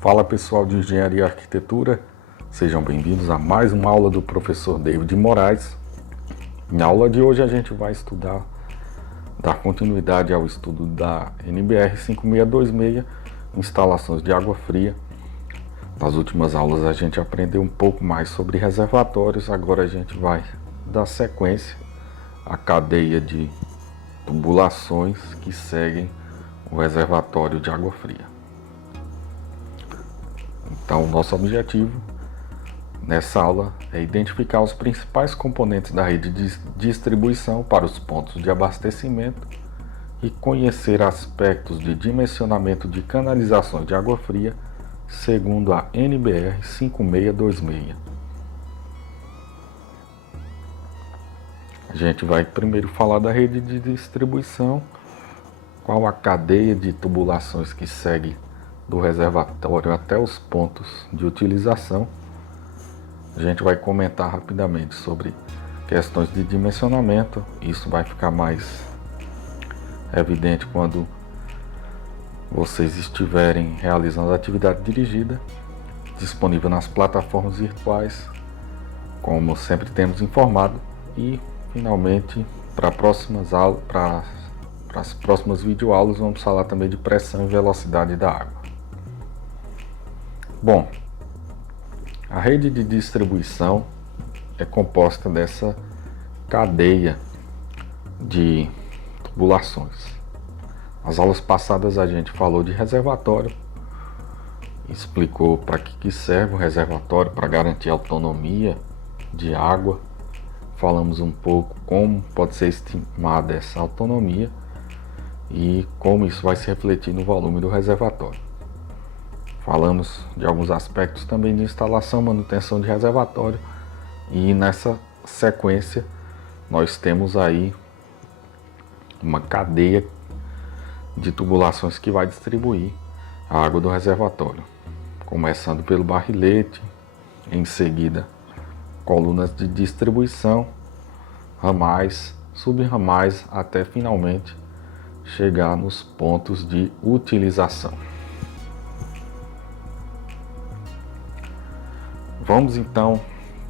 Fala pessoal de Engenharia e Arquitetura, sejam bem-vindos a mais uma aula do professor David Moraes. Na aula de hoje a gente vai dar continuidade ao estudo da NBR 5626, instalações de água fria. Nas últimas aulas a gente aprendeu um pouco mais sobre reservatórios, agora a gente vai dar sequência à cadeia de tubulações que seguem o reservatório de água fria. Então, o nosso objetivo nessa aula é identificar os principais componentes da rede de distribuição para os pontos de abastecimento e conhecer aspectos de dimensionamento de canalizações de água fria segundo a NBR 5626. A gente vai primeiro falar da rede de distribuição, qual a cadeia de tubulações que segue do reservatório até os pontos de utilização. A gente vai comentar rapidamente sobre questões de dimensionamento. Isso vai ficar mais evidente quando vocês estiverem realizando a atividade dirigida, disponível nas plataformas virtuais, como sempre temos informado. E finalmente, para as próximas videoaulas, vamos falar também de pressão e velocidade da água. Bom, a rede de distribuição é composta dessa cadeia de tubulações. Nas aulas passadas a gente falou de reservatório, explicou para que serve o reservatório, para garantir a autonomia de água. Falamos um pouco como pode ser estimada essa autonomia e como isso vai se refletir no volume do reservatório. Falamos de alguns aspectos também de instalação, manutenção de reservatório, e nessa sequência nós temos aí uma cadeia de tubulações que vai distribuir a água do reservatório, começando pelo barrilete, em seguida colunas de distribuição, ramais, subramais, até finalmente chegar nos pontos de utilização. Vamos então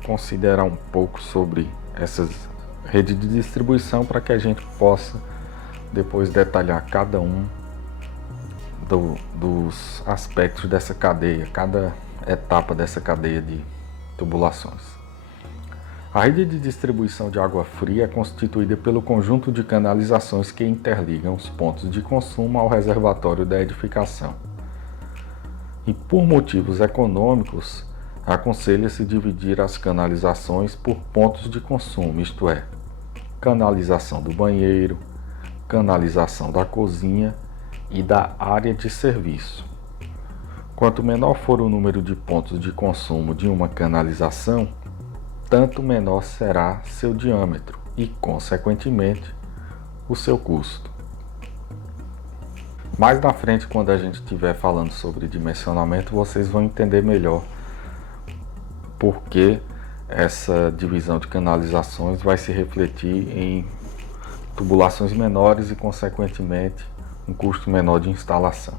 considerar um pouco sobre essas redes de distribuição para que a gente possa depois detalhar cada um dos aspectos dessa cadeia, cada etapa dessa cadeia de tubulações. A rede de distribuição de água fria é constituída pelo conjunto de canalizações que interligam os pontos de consumo ao reservatório da edificação. E por motivos econômicos, aconselha-se dividir as canalizações por pontos de consumo, isto é, canalização do banheiro, canalização da cozinha e da área de serviço. Quanto menor for o número de pontos de consumo de uma canalização, tanto menor será seu diâmetro e, consequentemente, o seu custo. Mais na frente, quando a gente estiver falando sobre dimensionamento, vocês vão entender melhor porque essa divisão de canalizações vai se refletir em tubulações menores e, consequentemente, um custo menor de instalação.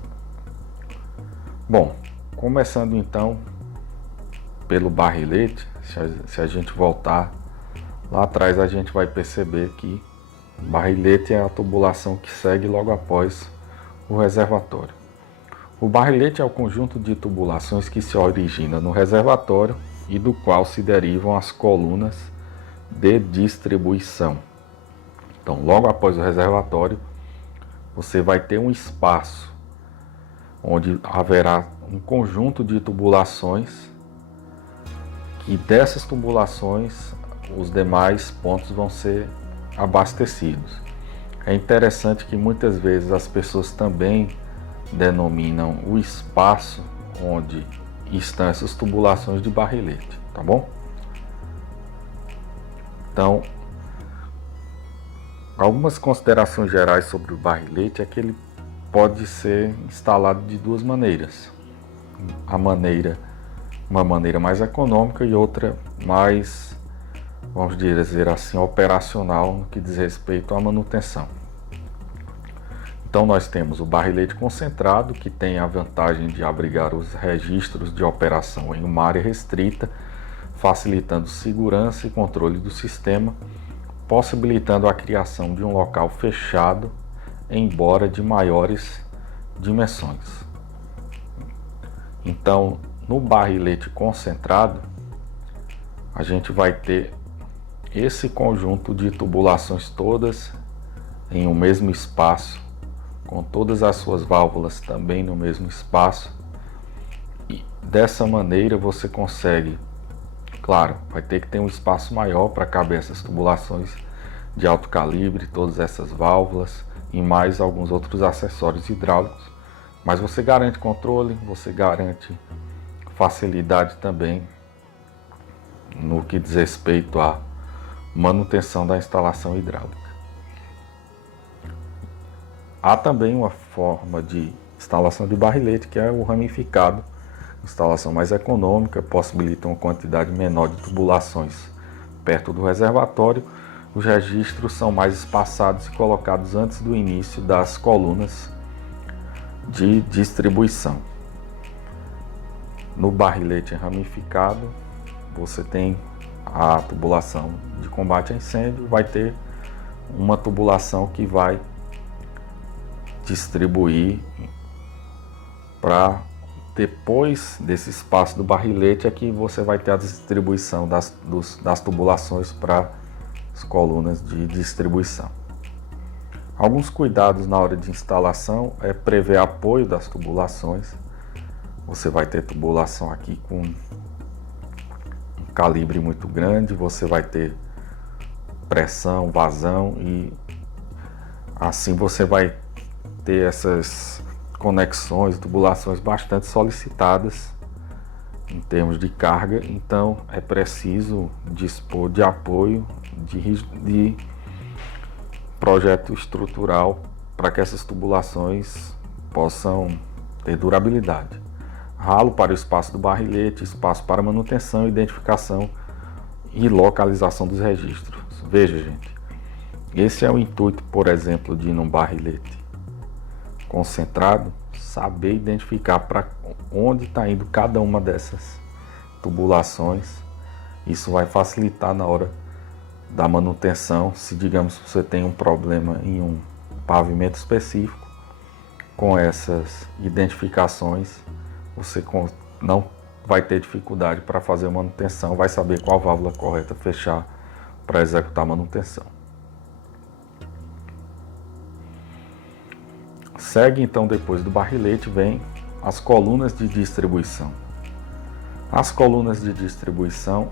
Bom, começando então pelo barrilete, se a gente voltar lá atrás, a gente vai perceber que o barrilete é a tubulação que segue logo após o reservatório. O barrilete é o conjunto de tubulações que se origina no reservatório e do qual se derivam as colunas de distribuição. Então, logo após o reservatório, você vai ter um espaço onde haverá um conjunto de tubulações, e dessas tubulações os demais pontos vão ser abastecidos. É interessante que muitas vezes as pessoas também denominam o espaço onde estão essas tubulações de barrilete, tá bom? Então, algumas considerações gerais sobre o barrilete é que ele pode ser instalado de duas maneiras. Uma maneira mais econômica e outra mais, vamos dizer assim, operacional no que diz respeito à manutenção. Então nós temos o barrilete concentrado, que tem a vantagem de abrigar os registros de operação em uma área restrita, facilitando segurança e controle do sistema, possibilitando a criação de um local fechado, embora de maiores dimensões. Então, no barrilete concentrado, a gente vai ter esse conjunto de tubulações todas em um mesmo espaço, com todas as suas válvulas também no mesmo espaço, e dessa maneira você consegue, claro, vai ter que ter um espaço maior para caber essas tubulações de alto calibre, todas essas válvulas e mais alguns outros acessórios hidráulicos, mas você garante controle, você garante facilidade também no que diz respeito à manutenção da instalação hidráulica. Há também uma forma de instalação de barrilete, que é o ramificado, instalação mais econômica, possibilita uma quantidade menor de tubulações perto do reservatório. Os registros são mais espaçados e colocados antes do início das colunas de distribuição. No barrilete ramificado, você tem a tubulação de combate a incêndio, vai ter uma tubulação que vai distribuir para depois desse espaço do barrilete é que você vai ter a distribuição das tubulações para as colunas de distribuição. Alguns cuidados na hora de instalação é prever apoio das tubulações. Você vai ter tubulação aqui com um calibre muito grande, você vai ter pressão, vazão e assim você vai ter essas conexões, tubulações bastante solicitadas em termos de carga, então é preciso dispor de apoio de projeto estrutural para que essas tubulações possam ter durabilidade. Ralo para o espaço do barrilete, espaço para manutenção, identificação e localização dos registros. Veja, gente, esse é o intuito, por exemplo, de num barrilete concentrado, saber identificar para onde está indo cada uma dessas tubulações. Isso vai facilitar na hora da manutenção, se digamos que você tem um problema em um pavimento específico, com essas identificações você não vai ter dificuldade para fazer a manutenção, vai saber qual válvula correta fechar para executar a manutenção. Segue então, depois do barrilete, vem as colunas de distribuição. As colunas de distribuição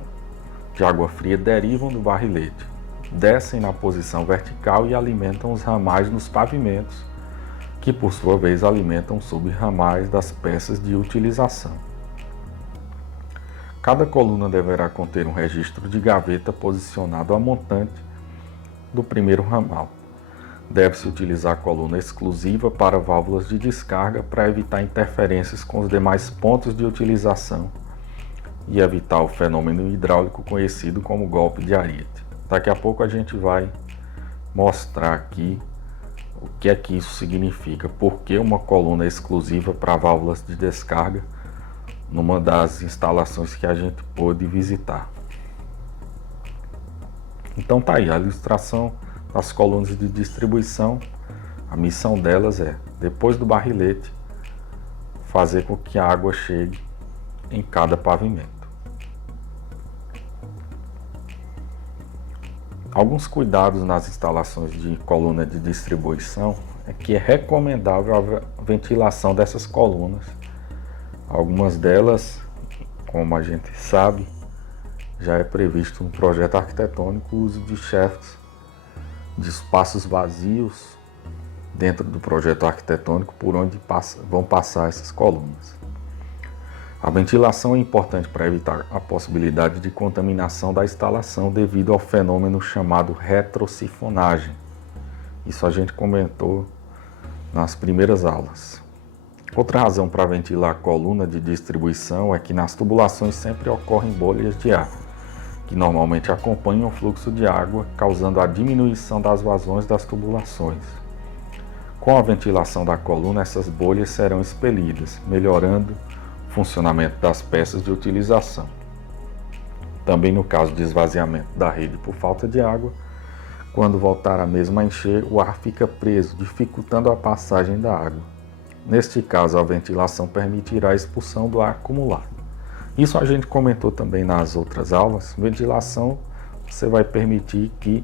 de água fria derivam do barrilete, descem na posição vertical e alimentam os ramais nos pavimentos, que por sua vez alimentam sub-ramais das peças de utilização. Cada coluna deverá conter um registro de gaveta posicionado a montante do primeiro ramal. Deve-se utilizar a coluna exclusiva para válvulas de descarga para evitar interferências com os demais pontos de utilização e evitar o fenômeno hidráulico conhecido como golpe de ariete. Daqui a pouco a gente vai mostrar aqui o que é que isso significa, por que uma coluna exclusiva para válvulas de descarga numa das instalações que a gente pôde visitar. Então tá aí a ilustração das colunas de distribuição. A missão delas é, depois do barrilete, fazer com que a água chegue em cada pavimento. Alguns cuidados nas instalações de coluna de distribuição é que é recomendável a ventilação dessas colunas. Algumas delas, como a gente sabe, já é previsto no projeto arquitetônico o uso de shafts, de espaços vazios dentro do projeto arquitetônico por onde vão passar essas colunas. A ventilação é importante para evitar a possibilidade de contaminação da instalação devido ao fenômeno chamado retrosifonagem. Isso a gente comentou nas primeiras aulas. Outra razão para ventilar a coluna de distribuição é que nas tubulações sempre ocorrem bolhas de ar, que normalmente acompanham o fluxo de água, causando a diminuição das vazões das tubulações. Com a ventilação da coluna, essas bolhas serão expelidas, melhorando o funcionamento das peças de utilização. Também no caso de esvaziamento da rede por falta de água, quando voltar a mesma a encher, o ar fica preso, dificultando a passagem da água. Neste caso, a ventilação permitirá a expulsão do ar acumulado. Isso a gente comentou também nas outras aulas. Ventilação, você vai permitir que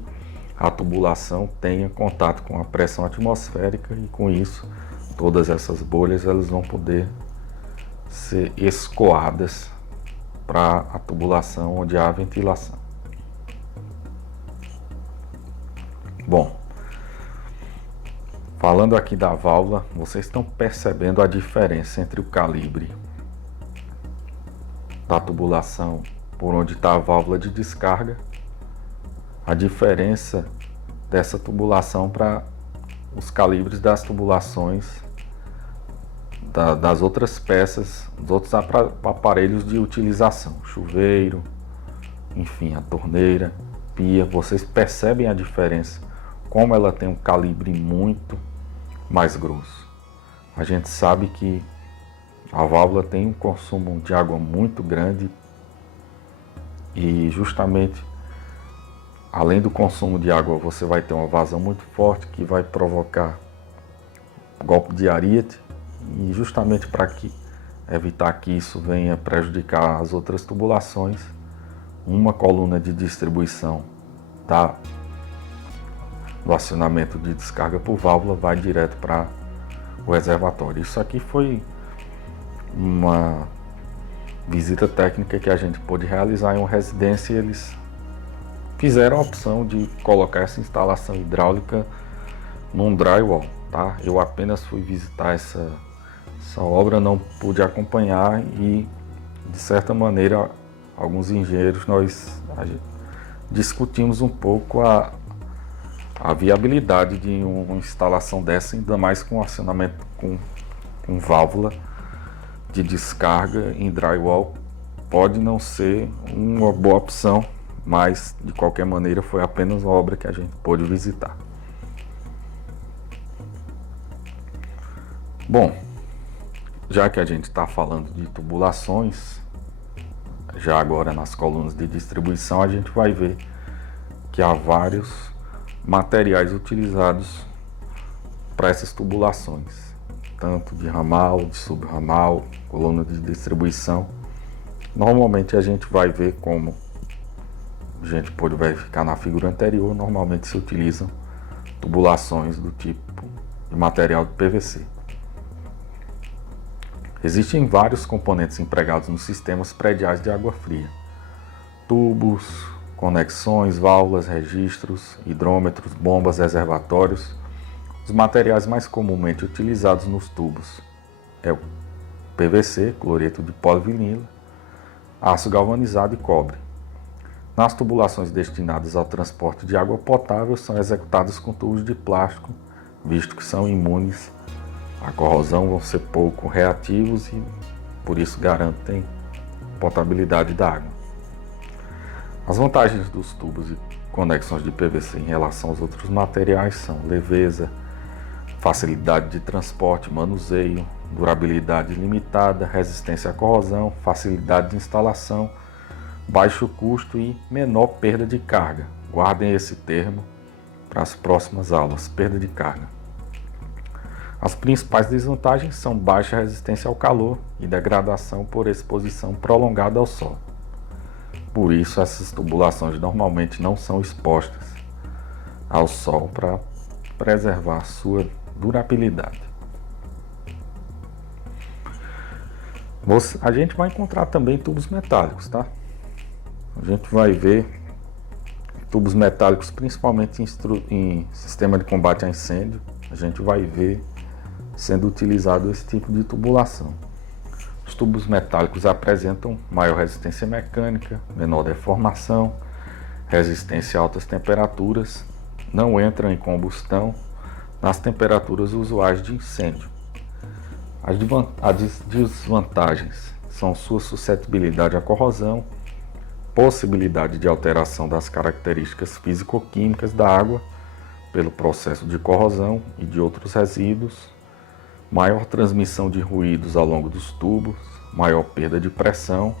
a tubulação tenha contato com a pressão atmosférica e com isso, todas essas bolhas elas vão poder ser escoadas para a tubulação onde há ventilação. Bom, falando aqui da válvula, vocês estão percebendo a diferença entre o calibre da tubulação por onde está a válvula de descarga, a diferença dessa tubulação para os calibres das tubulações das outras peças, dos outros aparelhos de utilização, chuveiro, enfim, a torneira, pia. Vocês percebem a diferença, como ela tem um calibre muito mais grosso. A gente sabe que a válvula tem um consumo de água muito grande e justamente além do consumo de água você vai ter uma vazão muito forte que vai provocar golpe de ariete e justamente para evitar que isso venha prejudicar as outras tubulações, uma coluna de distribuição do acionamento de descarga por válvula vai direto para o reservatório. Isso aqui foi uma visita técnica que a gente pôde realizar em uma residência e eles fizeram a opção de colocar essa instalação hidráulica num drywall, tá? Eu apenas fui visitar essa obra, não pude acompanhar e de certa maneira alguns engenheiros discutimos um pouco a viabilidade de uma instalação dessa, ainda mais com acionamento com válvula de descarga em drywall. Pode não ser uma boa opção, mas de qualquer maneira foi apenas uma obra que a gente pôde visitar. Bom, já que a gente está falando de tubulações, já agora nas colunas de distribuição a gente vai ver que há vários materiais utilizados para essas tubulações, tanto de ramal, de subramal, coluna de distribuição. Normalmente a gente vai ver, como a gente pode verificar na figura anterior, normalmente se utilizam tubulações do tipo de material de PVC. Existem vários componentes empregados nos sistemas prediais de água fria: tubos, conexões, válvulas, registros, hidrômetros, bombas, reservatórios. Os materiais mais comumente utilizados nos tubos é o PVC, cloreto de polivinila, aço galvanizado e cobre. Nas tubulações destinadas ao transporte de água potável são executadas com tubos de plástico, visto que são imunes à corrosão, vão ser pouco reativos e por isso garantem potabilidade da água. As vantagens dos tubos e conexões de PVC em relação aos outros materiais são leveza, facilidade de transporte, manuseio, durabilidade limitada, resistência à corrosão, facilidade de instalação, baixo custo e menor perda de carga. Guardem esse termo para as próximas aulas: perda de carga. As principais desvantagens são baixa resistência ao calor e degradação por exposição prolongada ao sol. Por isso, essas tubulações normalmente não são expostas ao sol para preservar sua durabilidade. A gente vai encontrar também tubos metálicos, tá? A gente vai ver tubos metálicos principalmente em sistema de combate a incêndio. A gente vai ver sendo utilizado esse tipo de tubulação. Os tubos metálicos apresentam maior resistência mecânica, menor deformação, resistência a altas temperaturas, não entram em combustão nas temperaturas usuais de incêndio. As desvantagens são sua suscetibilidade à corrosão, possibilidade de alteração das características físico-químicas da água pelo processo de corrosão e de outros resíduos, maior transmissão de ruídos ao longo dos tubos, maior perda de pressão.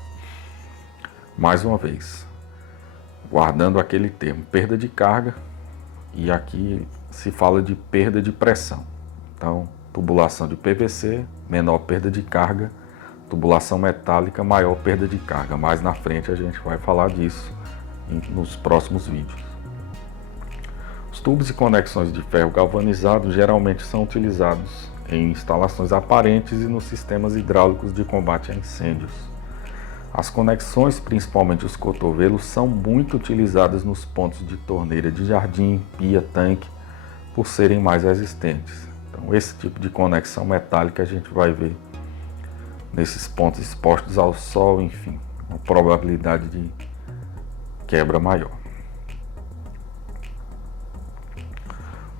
Mais uma vez, guardando aquele termo perda de carga, e aqui se fala de perda de pressão. Então, tubulação de PVC, menor perda de carga, tubulação metálica, maior perda de carga. Mais na frente a gente vai falar disso nos próximos vídeos. Os tubos e conexões de ferro galvanizado geralmente são utilizados em instalações aparentes e nos sistemas hidráulicos de combate a incêndios. As conexões, principalmente os cotovelos, são muito utilizadas nos pontos de torneira de jardim, pia, tanque, por serem mais resistentes. Então, esse tipo de conexão metálica a gente vai ver nesses pontos expostos ao sol, enfim, uma probabilidade de quebra maior.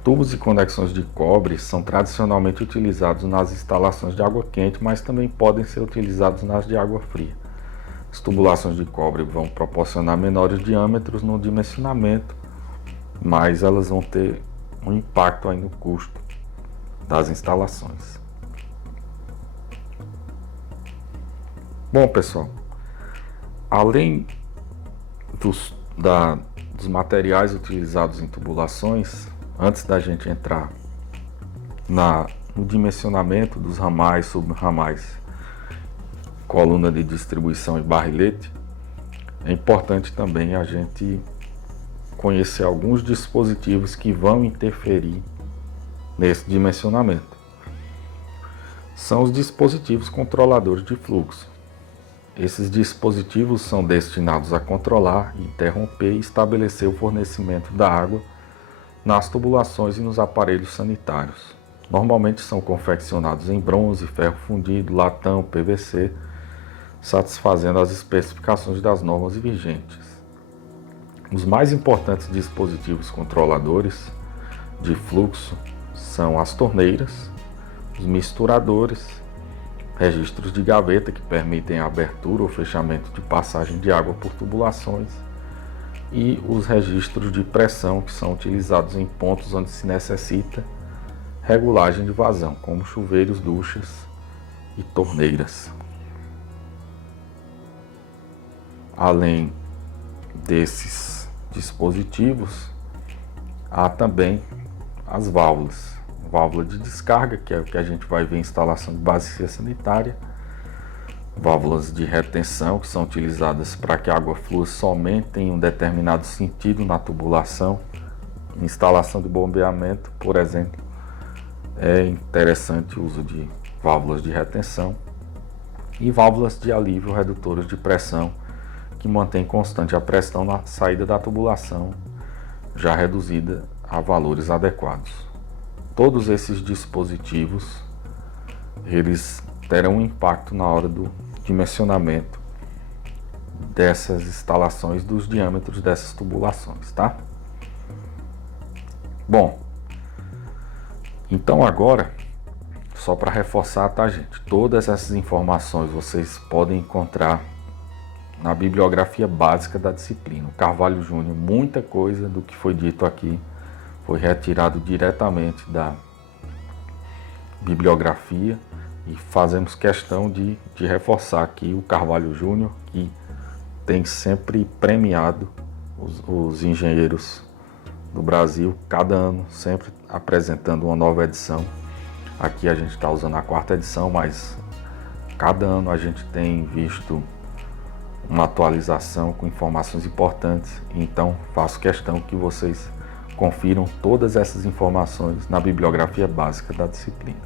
Tubos e conexões de cobre são tradicionalmente utilizados nas instalações de água quente, mas também podem ser utilizados nas de água fria. As tubulações de cobre vão proporcionar menores diâmetros no dimensionamento, mas elas vão ter um impacto aí no custo das instalações. Bom, pessoal, além dos materiais utilizados em tubulações, antes da gente entrar no dimensionamento dos ramais, subramais, coluna de distribuição e barrilete, é importante também a gente conhecer alguns dispositivos que vão interferir nesse dimensionamento. São os dispositivos controladores de fluxo. Esses dispositivos são destinados a controlar, interromper e estabelecer o fornecimento da água nas tubulações e nos aparelhos sanitários. Normalmente são confeccionados em bronze, ferro fundido, latão, PVC, satisfazendo as especificações das normas vigentes. Os mais importantes dispositivos controladores de fluxo são as torneiras, os misturadores, registros de gaveta que permitem a abertura ou fechamento de passagem de água por tubulações e os registros de pressão que são utilizados em pontos onde se necessita regulagem de vazão, como chuveiros, duchas e torneiras. Além desses dispositivos, há também as válvulas. Válvula de descarga, que é o que a gente vai ver em instalação de bacia sanitária. Válvulas de retenção, que são utilizadas para que a água flua somente em um determinado sentido na tubulação. Instalação de bombeamento, por exemplo, é interessante o uso de válvulas de retenção. E válvulas de alívio redutores de pressão, que mantém constante a pressão na saída da tubulação, já reduzida a valores adequados. Todos esses dispositivos, eles terão um impacto na hora do dimensionamento dessas instalações, dos diâmetros dessas tubulações, tá? Bom, então agora, só para reforçar, tá, gente? Todas essas informações vocês podem encontrar na bibliografia básica da disciplina. O Carvalho Júnior, muita coisa do que foi dito aqui foi retirado diretamente da bibliografia e fazemos questão de reforçar aqui o Carvalho Júnior, que tem sempre premiado os engenheiros do Brasil, cada ano, sempre apresentando uma nova edição. Aqui a gente está usando a 4ª edição, mas cada ano a gente tem visto uma atualização com informações importantes, então faço questão que vocês confiram todas essas informações na bibliografia básica da disciplina.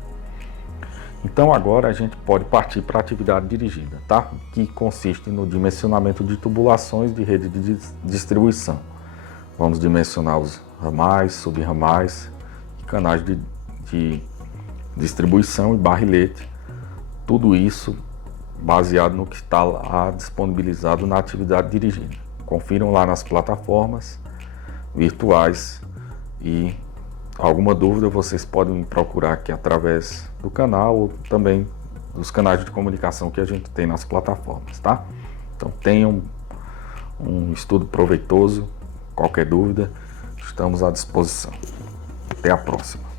Então agora a gente pode partir para a atividade dirigida, tá? Que consiste no dimensionamento de tubulações de rede de distribuição. Vamos dimensionar os ramais, subramais e canais de distribuição e barrilete. Tudo isso baseado no que está lá disponibilizado na atividade dirigida. Confiram lá nas plataformas virtuais e alguma dúvida vocês podem me procurar aqui através do canal ou também dos canais de comunicação que a gente tem nas plataformas, tá? Então tenham um estudo proveitoso, qualquer dúvida, estamos à disposição. Até a próxima.